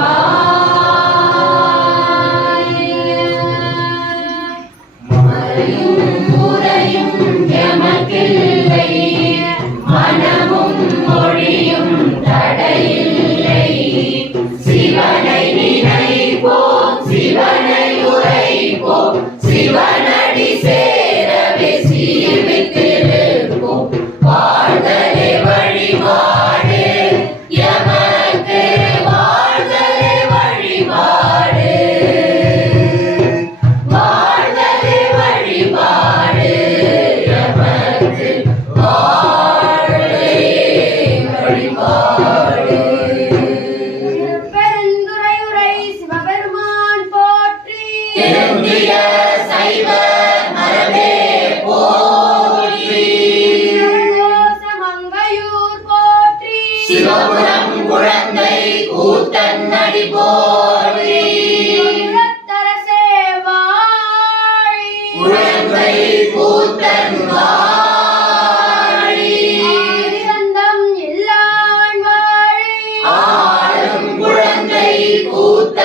Bye.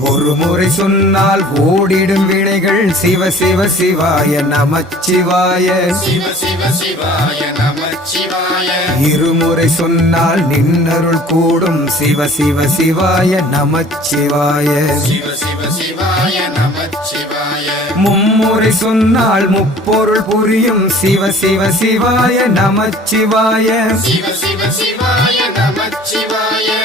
ஒரு முறை சொன்னால் ஓடிடும் வினைகள் சிவ சிவ சிவாய நமச்சிவாய. சிவ சிவ சிவாய நமச்சிவாய. இருமுறை சொன்னால் நின்னருள் கூடும் சிவ சிவ சிவாய நமச்சிவாய. சிவ சிவ சிவாய நமச்சிவாய. மும்முறை சொன்னால் முப்பொருள் புரியும் சிவ சிவ சிவாய நமச்சிவாய. சிவ சிவ சிவாய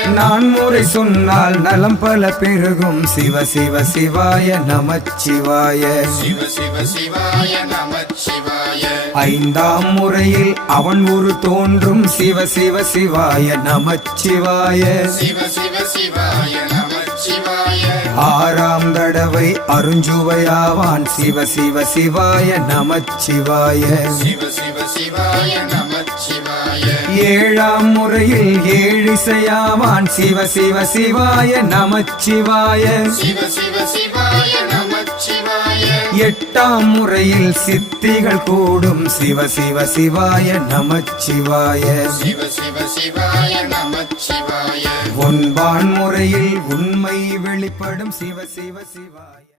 நமச்சிவாய நான்முறை சொன்னால் நலம் பல பெருகும். சிவ சிவ சிவாய நமச்சிவாய. சிவ சிவ சிவாய நமச்சிவாய. ஐந்தாம் முறையில் அவன் ஒரு தோன்றும். சிவ சிவ சிவாய நமச்சிவாய. சிவ சிவ சிவாய நமச்சிவாய. ஆறாம் தடவை அருஞ்சுவையாவான். சிவ சிவ சிவாய நமச்சிவாய. சிவ சிவ சிவாய நமச்சிவாய ஏழாம் முறையில் ஏழிசையாவான். சிவ சிவ சிவாய நமச்சிவாய. சிவ சிவ சிவாய நமச்சிவாய. எட்டாம் முறையில் சித்திகள் கூடும். சிவ சிவ சிவாய நமச்சிவாய. சிவ சிவ சிவாய நமச்சிவாய. ஒன்பான் முறையில் உண்மை வெளிப்படும். சிவ சிவ சிவாய.